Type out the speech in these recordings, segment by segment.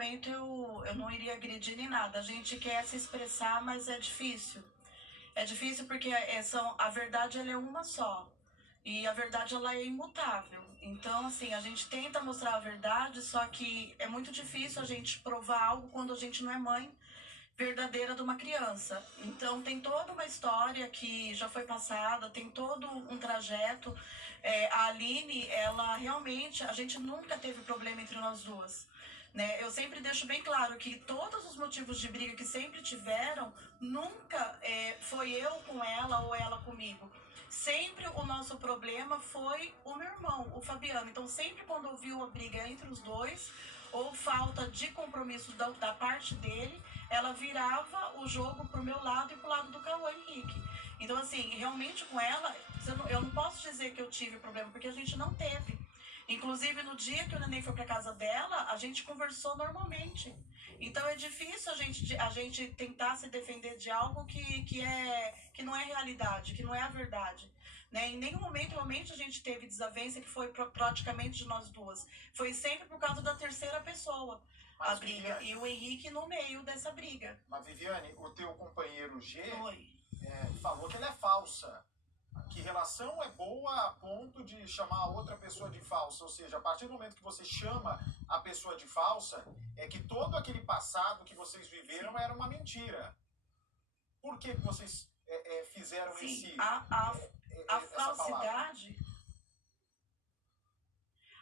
momento eu não iria agredir nem nada. A gente quer se expressar, mas é difícil. É difícil porque a verdade ela é uma só. E a verdade ela é imutável. Então, assim, a gente tenta mostrar a verdade, só que é muito difícil a gente provar algo quando a gente não é mãe verdadeira de uma criança. Então, tem toda uma história que já foi passada, tem todo um trajeto. A Aline, ela realmente, a gente nunca teve problema entre nós duas. Né? Eu sempre deixo bem claro que todos os motivos de briga que sempre tiveram, nunca foi eu com ela ou ela comigo. Sempre o nosso problema foi o meu irmão, o Fabiano. Então, sempre quando ouviu a briga entre os dois, ou falta de compromisso da parte dele, ela virava o jogo pro meu lado e pro lado do Cauã Henrique. Então, assim, realmente com ela, eu não posso dizer que eu tive problema, porque a gente não teve. Inclusive, no dia que o neném foi pra casa dela, a gente conversou normalmente. Então, é difícil a gente tentar se defender de algo que não é realidade, que não é a verdade. Né? Em nenhum momento, realmente, a gente teve desavença que foi praticamente de nós duas. Foi sempre por causa da terceira pessoa. A briga. Viviane, e o Henrique no meio dessa briga. Mas, Viviane, o teu companheiro G falou que ela é falsa. Que relação é boa a ponto de chamar a outra pessoa de falsa? Ou seja, a partir do momento que você chama a pessoa de falsa, é que todo aquele passado que vocês viveram era uma mentira. Por que vocês fizeram esse... A falsidade...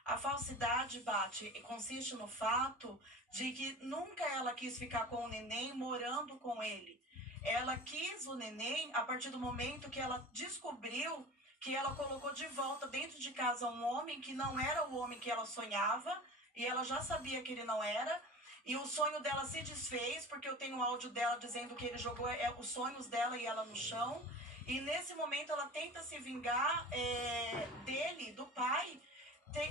A falsidade, Bate, consiste no fato de que nunca ela quis ficar com o neném morando com ele. Ela quis o neném a partir do momento que ela descobriu que ela colocou de volta dentro de casa um homem que não era o homem que ela sonhava, e ela já sabia que ele não era, e o sonho dela se desfez, porque eu tenho um áudio dela dizendo que ele jogou os sonhos dela e ela no chão, e nesse momento ela tenta se vingar dele, do pai,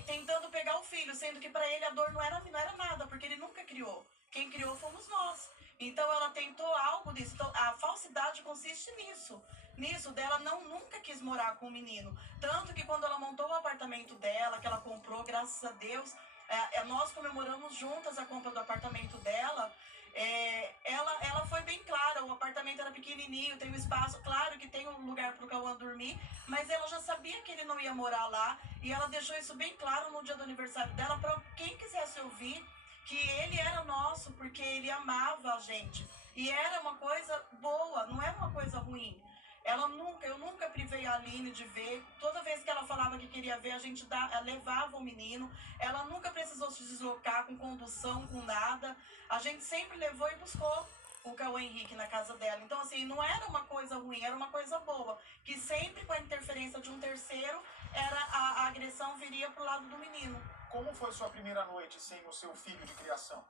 tentando pegar o filho, sendo que para ele a dor não era nada, porque ele nunca criou. Quem criou fomos nós. Então ela tentou algo disso. Então, a falsidade consiste nisso dela nunca quis morar com o menino. Tanto que quando ela montou o apartamento dela, que ela comprou, graças a Deus, nós comemoramos juntas a compra do apartamento dela. Ela foi bem clara, o apartamento era pequenininho, tem um espaço, claro que tem um lugar para o Cauã dormir, mas ela já sabia que ele não ia morar lá, e ela deixou isso bem claro no dia do aniversário dela, para quem quisesse ouvir, que ele era nosso, porque ele amava a gente, e era uma coisa boa, não era uma coisa ruim. Eu nunca privei a Aline de ver. Toda vez que ela falava que queria ver, a gente levava o menino. Ela nunca precisou se deslocar com condução, com nada. A gente sempre levou e buscou o Cauã Henrique na casa dela. Então, assim, não era uma coisa ruim, era uma coisa boa. Que sempre com a interferência de um terceiro, a agressão viria pro lado do menino. Como foi sua primeira noite sem o seu filho de criação?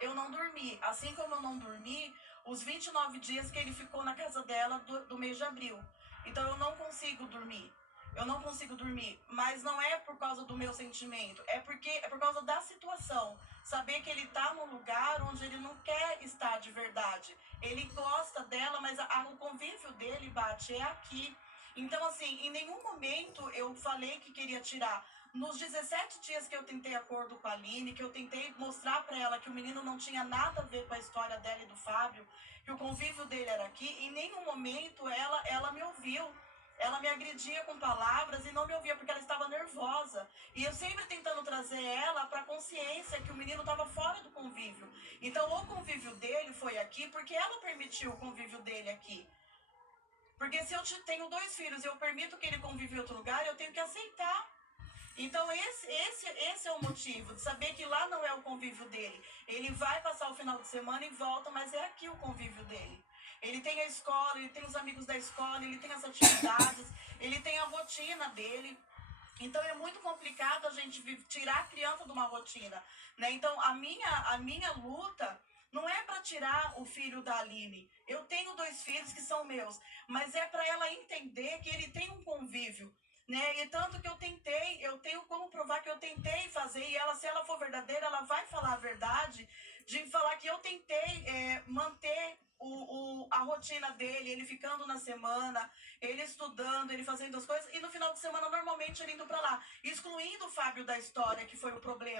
Eu não dormi. Assim como eu não dormi, os 29 dias que ele ficou na casa dela do mês de abril. Então eu não consigo dormir. Eu não consigo dormir, mas não é por causa do meu sentimento, é por causa da situação. Saber que ele tá num lugar onde ele não quer estar de verdade. Ele gosta dela, mas o convívio dele, Bate, é aqui. Então, assim, em nenhum momento eu falei que queria tirar. Nos 17 dias que eu tentei acordo com a Aline, que eu tentei mostrar para ela que o menino não tinha nada a ver com a história dela e do Fábio, que o convívio dele era aqui, em nenhum momento ela me ouviu. Ela me agredia com palavras e não me ouvia porque ela estava nervosa. E eu sempre tentando trazer ela para a consciência que o menino estava fora do convívio. Então o convívio dele foi aqui porque ela permitiu o convívio dele aqui. Porque se eu tenho 2 filhos e eu permito que ele conviva em outro lugar, eu tenho que aceitar. Então esse é o motivo, de saber que lá não é o convívio dele. Ele vai passar o final de semana e volta, mas é aqui o convívio dele. Ele tem a escola, ele tem os amigos da escola, ele tem as atividades, ele tem a rotina dele. Então é muito complicado a gente tirar a criança de uma rotina, né? Então a minha luta não é para tirar o filho da Aline. Eu tenho 2 filhos que são meus, mas é para ela entender que ele tem um convívio, né? E tanto que eu tenho como provar que eu tentei fazer, e ela, se ela for verdadeira, ela vai falar a verdade, de falar que eu tentei manter a rotina dele, ele ficando na semana, ele estudando, ele fazendo as coisas, e no final de semana, normalmente, ele indo pra lá, excluindo o Fábio da história, que foi o problema.